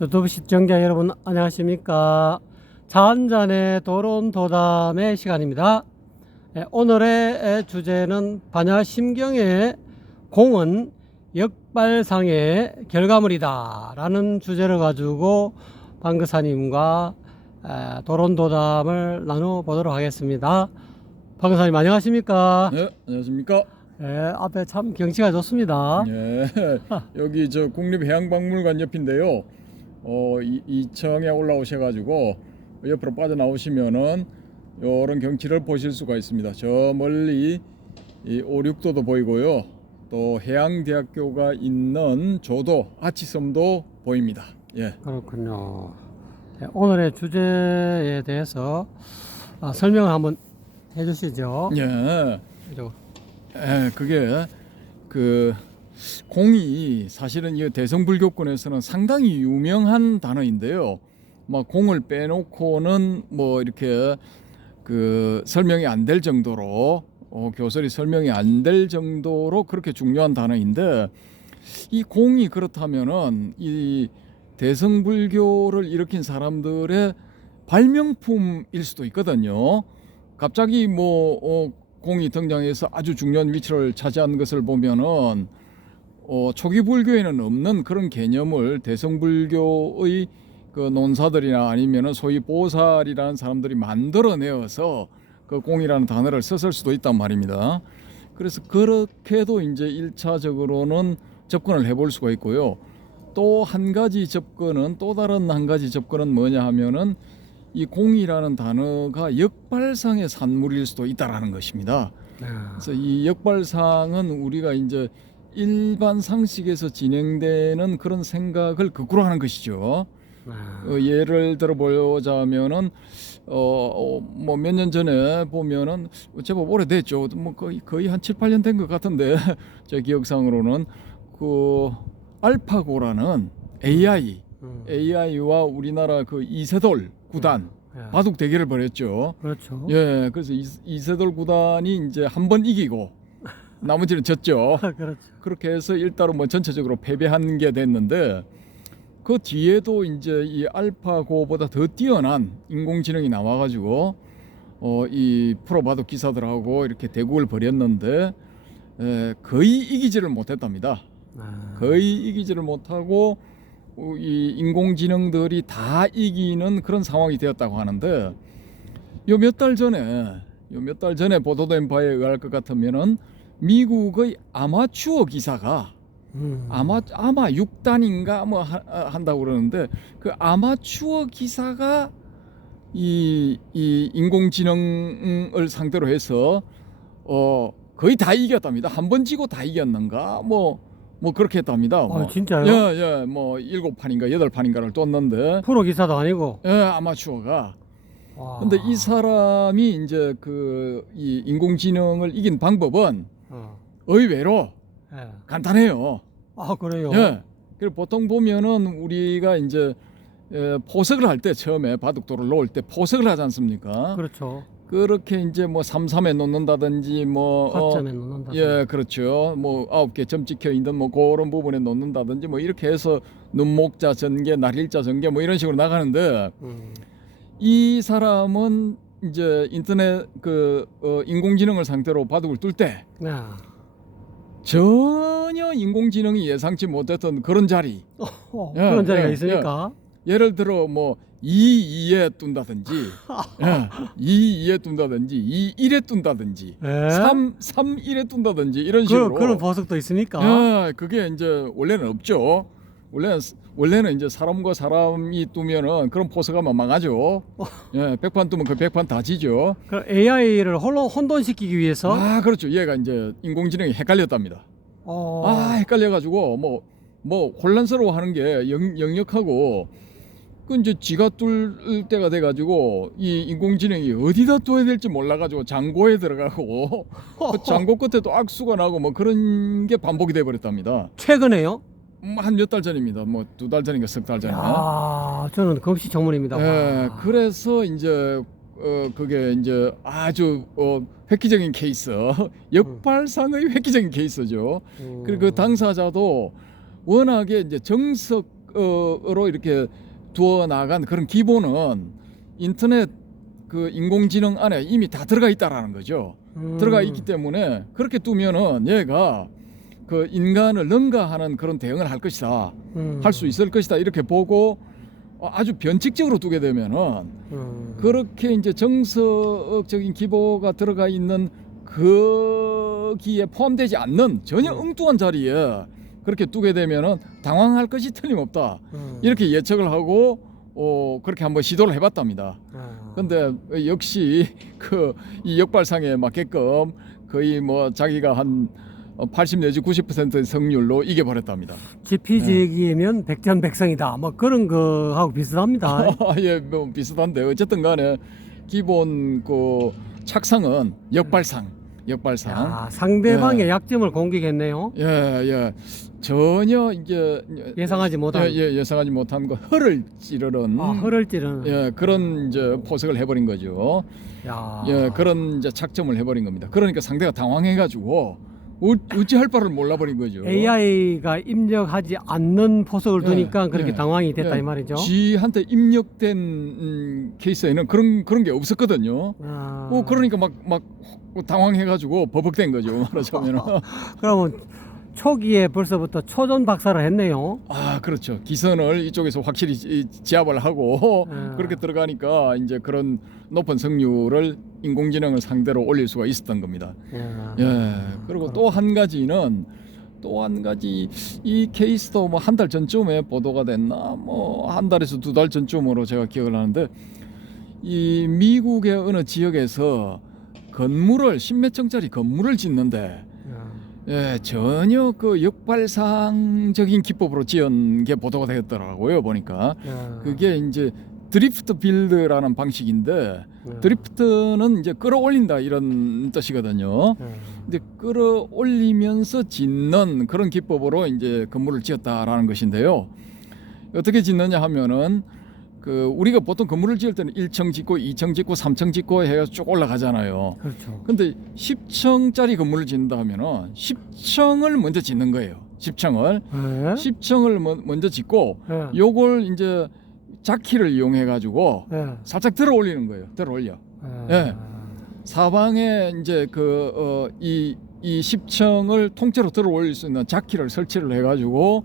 유튜브 시청자 여러분 안녕하십니까. 차 한잔의 도론도담의 시간입니다. 오늘의 주제는 반야심경의 공은 역발상의 결과물이다 라는 주제를 가지고 방금사님과 도론도담을 나눠보도록 하겠습니다. 방금사님 안녕하십니까. 네, 안녕하십니까? 앞에 참 경치가 좋습니다. 예, 여기 저 국립해양박물관 옆인데요. 이청에 올라오셔가지고 옆으로 빠져나오시면은 이런 경치를 보실 수가 있습니다. 저 멀리 이 오륙도도 보이고요. 또 해양대학교가 있는 조도, 아치섬도 보입니다. 예. 그렇군요. 오늘의 주제에 대해서 설명을 한번 해주시죠. 예. 그죠? 그게 그 공이 사실은 이 대성불교권에서는 상당히 유명한 단어인데요. 막 공을 빼놓고는 뭐 이렇게 그 설명이 안 될 정도로 교설이 설명이 안 될 정도로 그렇게 중요한 단어인데, 이 공이 그렇다면은 이 대성불교를 일으킨 사람들의 발명품일 수도 있거든요. 갑자기 공이 등장해서 아주 중요한 위치를 차지한 것을 보면은 초기 불교에는 없는 그런 개념을 대성불교의 그 논사들이나 아니면은 소위 보살이라는 사람들이 만들어내어서 그 공이라는 단어를 썼을 수도 있단 말입니다. 그래서 그렇게도 이제 1차적으로는 접근을 해볼 수가 있고요. 또 한 가지 접근은, 또 다른 한 가지 접근은 뭐냐 하면은 이 공이라는 단어가 역발상의 산물일 수도 있다라는 것입니다. 그래서 이 역발상은 우리가 이제 일반 상식에서 진행되는 그런 생각을 거꾸로 하는 것이죠. 예를 들어 보자면은 뭐 몇 년 전에 보면은 제법 오래됐죠. 뭐 거의 한 7, 8년 된 것 같은데 제 기억상으로는 그 알파고라는 AI와 우리나라 그 이세돌 구단 바둑 대결을 벌였죠. 그렇죠. 예, 그래서 이세돌 구단이 이제 한 번 이기고 나머지는 졌죠. 그렇죠. 그렇게 해서 일단은 뭐 전체적으로 패배한 게 됐는데, 그 뒤에도 이제 이 알파고보다 더 뛰어난 인공지능이 나와가지고 이 프로 바둑 기사들하고 이렇게 대국을 벌였는데 거의 이기지를 못했답니다. 거의 이기지를 못하고 이 인공지능들이 다 이기는 그런 상황이 되었다고 하는데, 요 몇 달 전에 보도된 바에 의할 것 같으면은 미국의 아마추어 기사가 아마 6단인가 뭐 한다고 그러는데, 그 아마추어 기사가 이 인공지능을 상대로 해서 거의 다 이겼답니다. 한 번 지고 다 이겼는가 뭐 그렇게 했답니다. 진짜요? 예, 뭐 7판인가 8판인가를 떴는데, 프로 기사도 아니고. 예, 아마추어가. 근데 이 사람이 이제 이 인공지능을 이긴 방법은 의외로 간단해요. 그래요? 예. 그리고 보통 보면은 우리가 이제 포석을 할 때, 처음에 바둑돌을 놓을 때 포석을 하지 않습니까? 그렇죠. 그렇게 이제 뭐 3-3에 놓는다든지 뭐 4점에 놓는다든지. 예, 그렇죠. 뭐 9개 점 찍혀 있는 뭐 그런 부분에 놓는다든지 뭐 이렇게 해서 눈목자 전개, 날일자 전개 뭐 이런 식으로 나가는데, 이 사람은 이제 인터넷 인공지능을 상대로 바둑을 둘 때 전혀 인공지능이 예상치 못했던 그런 자리, 그런 자리가 있으니까. 예를 들어 뭐 2-2에 둔다든지 2-2에 둔다든지 2-1에 둔다든지 3-1에 둔다든지 이런 식으로 그런 보석도 있습니까? 그게 이제 원래는 없죠. 원래는 이제 사람과 사람이 두면은 그런 포석하면 망하죠. 예, 100판 두면 그 100판 다 지죠. 그럼 AI를 혼돈시키기 위해서. 그렇죠. 얘가 이제 인공지능이 헷갈렸답니다. 헷갈려가지고 뭐 혼란스러워하는 게 역력하고, 그 이제 지가 뚫을 때가 돼가지고 이 인공지능이 어디다 둬야 될지 몰라가지고 장고에 들어가고 그 장고 끝에 또 악수가 나고 뭐 그런 게 반복이 돼버렸답니다. 최근에요? 한 몇 달 전입니다. 뭐 2달 전인가 석 달 전인가. 저는 금시초문입니다. 예, 그래서 이제 그게 이제 아주 획기적인 케이스, 역발상의 획기적인 케이스죠. 그리고 그 당사자도 워낙에 이제 정석 기본으로 이렇게 두어 나간 그런 기본은 인터넷 그 인공지능 안에 이미 다 들어가 있다라는 거죠. 들어가 있기 때문에 그렇게 두면은 얘가 그 인간을 능가하는 그런 대응을 할 것이다, 할 수 있을 것이다 이렇게 보고 아주 변칙적으로 두게 되면은 그렇게 이제 정석적인 기보가 들어가 있는 거기에 포함되지 않는 전혀 엉뚱한 자리에 그렇게 두게 되면은 당황할 것이 틀림없다 이렇게 예측을 하고 그렇게 한번 시도를 해봤답니다. 근데 역시 그 이 역발상에 맞게끔 거의 뭐 자기가 한 80 내지 90%의 승률로 이겨버렸답니다. 지피지기면 백전백승이다. 뭐 그런 거하고 비슷합니다. 예, 뭐 비슷한데 어쨌든 간에 기본 그 착상은 역발상. 야, 상대방의 약점을 공격했네요. 예, 예. 전혀 이제 예상하지 못한. 예상하지 못한 거 허를 찌르는 허를 찌르는. 예, 그런 이제 포석을 해버린 거죠. 야. 예, 그런 이제 착점을 해버린 겁니다. 그러니까 상대가 당황해가지고 어찌할 바를 몰라버린 거죠. AI가 입력하지 않는 포석을 두니까 예, 그렇게 예, 당황이 됐다 예. 이 말이죠. 지한테 입력된 케이스에는 그런 게 없었거든요. 그러니까 막 당황해가지고 버벅된 거죠, 말하자면. 그러면 초기에 벌써부터 초전 박사를 했네요. 아, 그렇죠. 기선을 이쪽에서 확실히 지압을 하고 그렇게 들어가니까 이제 그런 높은 승률을 인공지능을 상대로 올릴 수가 있었던 겁니다. 예. 그리고 또 한 가지 이 케이스도 뭐 한 달 전쯤에 보도가 됐나 뭐 한 달에서 두 달 전쯤으로 제가 기억을 하는데 이 미국의 어느 지역에서 건물을 10몇 층짜리 건물을 짓는데 예, 전혀 그 역발상적인 기법으로 지은 게 보도가 되었더라고요. 보니까 그게 이제 드리프트 빌드라는 방식인데 드리프트는 이제 끌어올린다 이런 뜻이거든요. 근데 끌어올리면서 짓는 그런 기법으로 이제 건물을 지었다라는 것인데요. 어떻게 짓느냐 하면은 그 우리가 보통 건물을 지을 때는 1층 짓고 2층 짓고 3층 짓고 해서 쭉 올라가잖아요. 그렇죠. 근데 10층짜리 건물을 짓는다 하면은 10층을 먼저 짓는 거예요. 10층을. 네. 10층을 먼저 짓고 네. 요걸 이제 자키를 이용해 가지고 네. 살짝 들어 올리는 거예요. 들어 올려. 예. 사방에 이제 이 10층을 통째로 들어 올릴 수 있는 자키를 설치를 해 가지고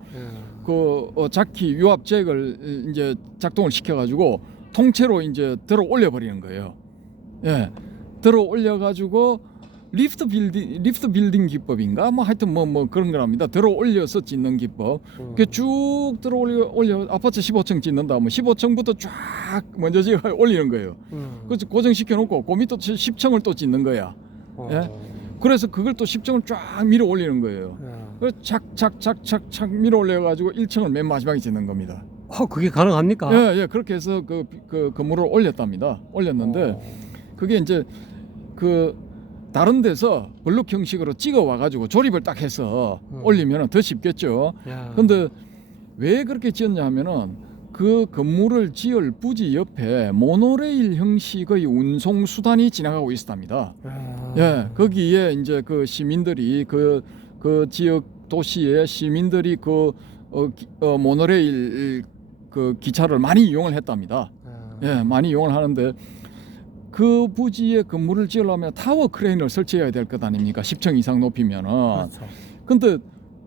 자키 유압 잭을 이제 작동을 시켜 가지고 통째로 이제 들어 올려 버리는 거예요. 예. 들어 올려 가지고 리프트 빌딩 기법인가 뭐 하여튼 뭐 그런 거랍니다. 들어 올려서 짓는 기법. 그 쭉 들어 올려 아파트 15층 짓는다 뭐 15층부터 쫙 먼저 지어 올리는 거예요. 그래서 고정시켜 놓고 그 밑에 10층을 또 짓는 거야. 예. 그래서 그걸 또 10층을 쫙 밀어 올리는 거예요. 그래서 착 밀어 올려 가지고 1층을 맨 마지막에 짓는 겁니다. 그게 가능합니까? 예, 그렇게 해서 그 건물을 올렸답니다. 올렸는데 그게 이제 그 다른 데서 블록 형식으로 찍어 와 가지고 조립을 딱 해서 올리면은 더 쉽겠죠. 근데 왜 그렇게 지었냐 하면은 그 건물을 지을 부지 옆에 모노레일 형식의 운송 수단이 지나가고 있었답니다. 예, 거기에 이제 그 시민들이 그 지역 도시의 시민들이 모노레일 그 기차를 많이 이용을 했답니다. 예, 많이 이용을 하는데 그 부지에 건물을 지으려면 타워 크레인을 설치해야 될 것 아닙니까? 10층 이상 높이면은. 그렇죠. 근데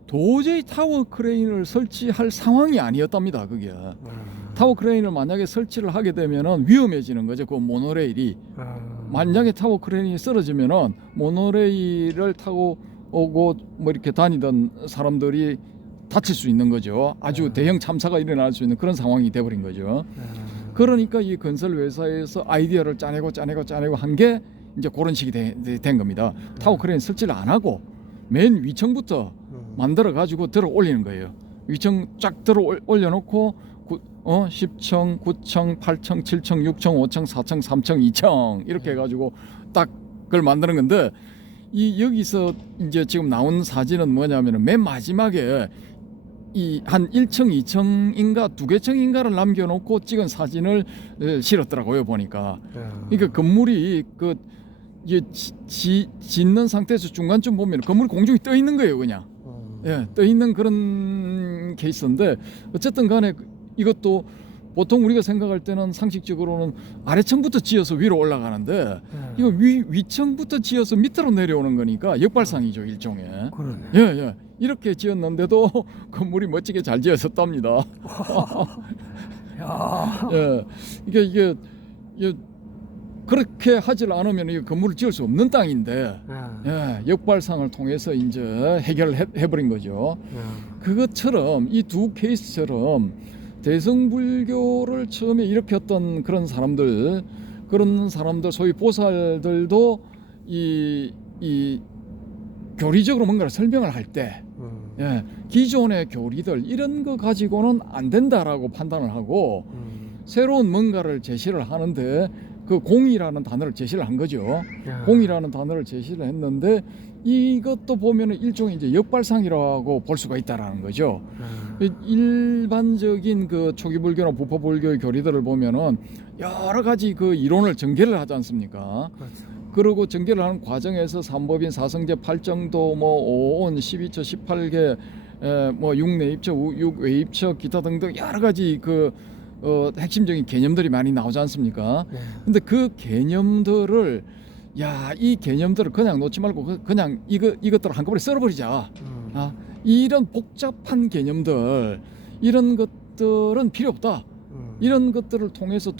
도저히 타워 크레인을 설치할 상황이 아니었답니다. 그게. 타워 크레인을 만약에 설치를 하게 되면은 위험해지는 거죠. 그 모노레일이. 만약에 타워 크레인이 쓰러지면은 모노레일을 타고 오고 뭐 이렇게 다니던 사람들이 다칠 수 있는 거죠. 아주 대형 참사가 일어날 수 있는 그런 상황이 돼버린 거죠. 그러니까 이 건설 회사에서 아이디어를 짜내고 한 게 이제 그런 식이 된 겁니다. 타워 크레인 설치를 안 하고 맨 위층부터 만들어 가지고 들어 올리는 거예요. 위층 쫙 들어 올려놓고 10층, 9층, 8층, 7층, 6층, 5층, 4층, 3층, 2층 이렇게 해가지고 딱 그걸 만드는 건데 여기서 이제 지금 나온 사진은 뭐냐면은 맨 마지막에 이 한 1층, 2층인가 2개 층인가를 남겨놓고 찍은 사진을 실었더라고요 보니까. 그러니까 건물이 짓는 상태에서 중간쯤 보면 건물이 공중에 떠 있는 거예요 그냥. 예, 떠 있는 그런 케이스인데 어쨌든 간에 이것도 보통 우리가 생각할 때는 상식적으로는 아래층부터 지어서 위로 올라가는데 이거 위층부터 지어서 밑으로 내려오는 거니까 역발상이죠, 일종의. 그러네. 예, 예. 이렇게 지었는데도 건물이 멋지게 잘 지어졌답니다. 야. 예. 이게 그렇게 하질 않으면 이 건물을 지을 수 없는 땅인데 예, 역발상을 통해서 이제 해결해 버린 거죠. 그것처럼 이 두 케이스처럼 대성불교를 처음에 일으켰던 그런 사람들 소위 보살들도 이 교리적으로 뭔가를 설명을 할 때 예, 기존의 교리들 이런 거 가지고는 안 된다라고 판단을 하고 새로운 뭔가를 제시를 하는데 그 공이라는 단어를 제시를 한 거죠. 공이라는 단어를 제시를 했는데 이것도 보면은 일종의 이제 역발상이라고 볼 수가 있다라는 거죠. 일반적인 그 초기 불교나 부파 불교의 교리들을 보면은 여러 가지 그 이론을 전개를 하지 않습니까? 그렇죠. 그리고 전개를 하는 과정에서 삼법인, 사성제, 팔정도, 뭐 오온, 12처, 18개, 뭐 육내입처, 육외입처, 기타 등등 여러 가지 그 핵심적인 개념들이 많이 나오지 않습니까? 근데 그 개념들을 이 개념들을 그냥 놓지 말고 그냥 이것들을 한꺼번에 썰어버리자. 이런 복잡한 개념들 이런 것들은 필요 없다. 이런 것들을 통해서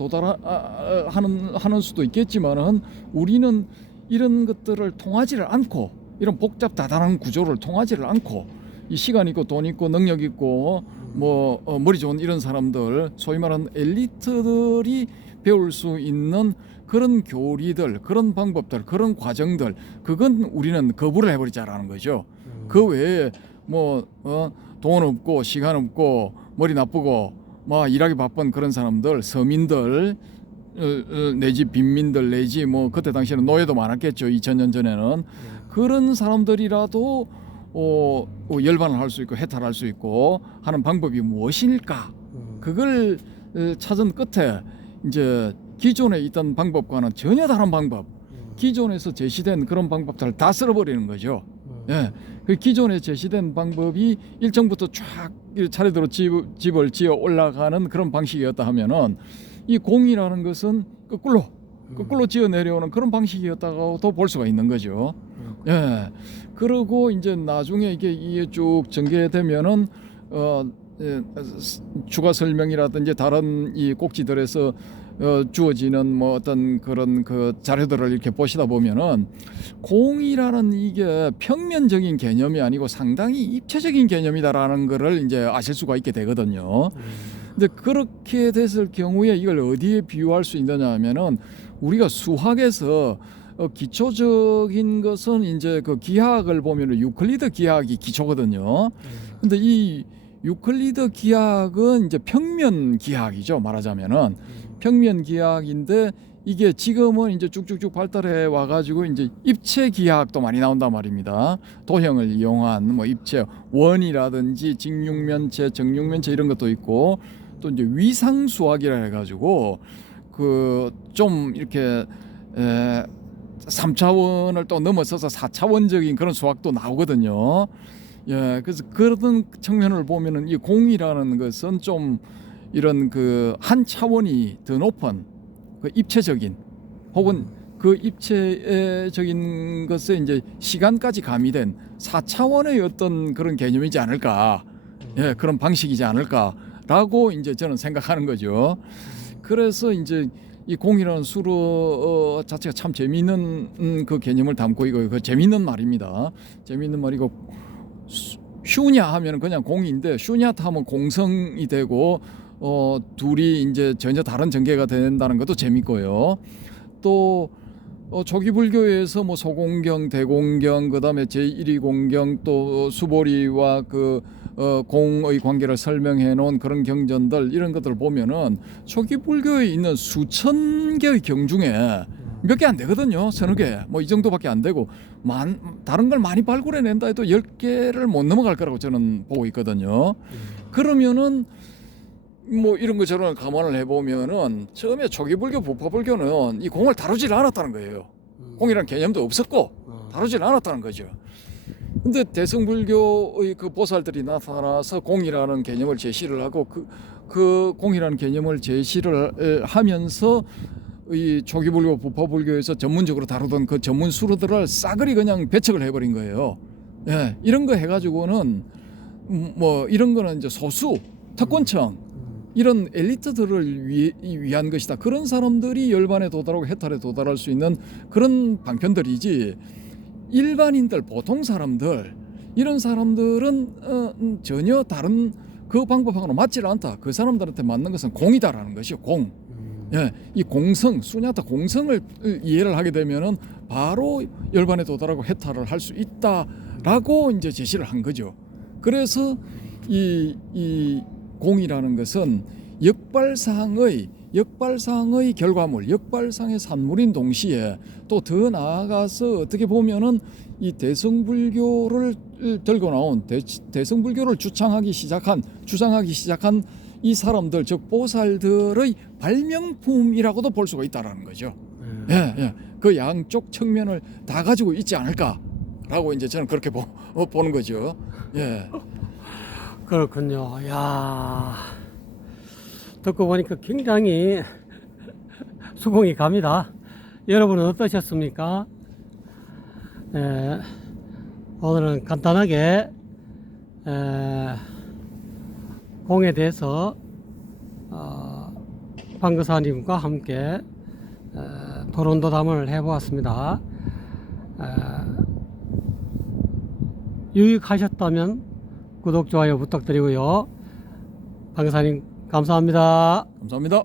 하는 수도 있겠지만은 우리는 이런 것들을 통하지를 않고 이런 복잡 다단한 구조를 통하지를 않고 이 시간 있고 돈 있고 능력 있고 뭐 머리 좋은 이런 사람들 소위 말하는 엘리트들이 배울 수 있는 그런 교리들, 그런 방법들, 그런 과정들 그건 우리는 거부를 해버리자라는 거죠. 그 외에 뭐 돈 없고 시간 없고 머리 나쁘고 뭐 일하기 바쁜 그런 사람들, 서민들 내지 빈민들 내지 뭐 그때 당시에는 노예도 많았겠죠. 2000년 전에는 그런 사람들이라도 열반을 할 수 있고 해탈할 수 있고 하는 방법이 무엇일까? 그걸 찾은 끝에 이제 기존에 있던 방법과는 전혀 다른 방법, 기존에서 제시된 그런 방법들을 다 쓸어버리는 거죠. 예, 그 기존에 제시된 방법이 일정부터 쫙 차례대로 집을 지어 올라가는 그런 방식이었다 하면은 이 공이라는 것은 거꾸로 지어 내려오는 그런 방식이었다고도 볼 수가 있는 거죠. 예, 그리고 이제 나중에 이게 쭉 전개되면은 추가 설명이라든지 다른 이 꼭지들에서 주어지는 뭐 어떤 그런 그 자료들을 이렇게 보시다 보면은 공이라는 이게 평면적인 개념이 아니고 상당히 입체적인 개념이다라는 거를 이제 아실 수가 있게 되거든요. 근데 그렇게 됐을 경우에 이걸 어디에 비유할 수 있느냐 하면은 우리가 수학에서 기초적인 것은 이제 그 기하학을 보면은 유클리드 기하학이 기초거든요. 근데 이 유클리드 기하학은 이제 평면 기하학이죠. 말하자면은 평면 기하학인데 이게 지금은 이제 쭉쭉쭉 발달해 와가지고 이제 입체 기하학도 많이 나온단 말입니다. 도형을 이용한 뭐 입체 원이라든지 직육면체, 정육면체 이런 것도 있고 또 이제 위상 수학이라 해가지고 그 좀 이렇게 3차원을 또 넘어서서 4차원적인 그런 수학도 나오거든요. 예, 그래서 그런 측면을 보면은 이 공이라는 것은 좀 이런 그 한 차원이 더 높은 그 입체적인 혹은 그 입체적인 것에 이제 시간까지 가미된 4차원의 어떤 그런 개념이지 않을까, 예, 그런 방식이지 않을까라고 이제 저는 생각하는 거죠. 그래서 이제 이 공이라는 수로 자체가 참 재미있는 그 개념을 담고 있고 그 재미있는 말입니다. 재미있는 말이고 슈냐 하면 그냥 공인데 슈냐타 하면 공성이 되고 둘이 이제 전혀 다른 전개가 된다는 것도 재밌고요. 또 초기 불교에서 뭐 소공경, 대공경, 그다음에 제1위 공경, 또 수보리와 그 공의 관계를 설명해 놓은 그런 경전들 이런 것들을 보면은 초기 불교에 있는 수천 개의 경 중에 몇 개 안 되거든요. 서너 개, 뭐 이 정도밖에 안 되고 다른 걸 많이 발굴해 낸다 해도 10개를 못 넘어갈 거라고 저는 보고 있거든요. 그러면은 뭐 이런 것처럼 감안을 해보면은 처음에 초기 불교, 부파 불교는 이 공을 다루질 않았다는 거예요. 공이라는 개념도 없었고 다루질 않았다는 거죠. 근데 대승불교의 그 보살들이 나타나서 공이라는 개념을 제시를 하고 그 공이라는 개념을 제시를 하면서 이 초기불교, 부파불교에서 전문적으로 다루던 그 전문 수로들을 싸그리 그냥 배척을 해버린 거예요. 예, 이런 거 해가지고는 뭐 이런 거는 이제 소수 특권층 이런 엘리트들을 위한 것이다. 그런 사람들이 열반에 도달하고 해탈에 도달할 수 있는 그런 방편들이지. 일반인들, 보통 사람들 이런 사람들은 전혀 다른 그 방법하고는 맞지를 않다. 그 사람들한테 맞는 것은 공이다라는 것이요. 공. 예, 이 공성, 수냐타 공성을 이해를 하게 되면은 바로 열반에 도달하고 해탈을 할 수 있다라고 이제 제시를 한 거죠. 그래서 이 공이라는 것은 역발상의 결과물, 역발상의 산물인 동시에 또 더 나아가서 어떻게 보면은 이 대승불교를 들고 나온 대승불교를 주장하기 시작한 이 사람들, 즉 보살들의 발명품이라고도 볼 수가 있다라는 거죠. 예. 그 양쪽 측면을 다 가지고 있지 않을까라고 이제 저는 그렇게 보는 거죠. 예. 그렇군요. 야, 듣고 보니까 굉장히 수긍이 갑니다. 여러분은 어떠셨습니까? 오늘은 간단하게 공에 대해서 방거사님과 함께 토론도담을 해보았습니다. 유익하셨다면 구독, 좋아요 부탁드리고요. 방거사님 감사합니다. 감사합니다.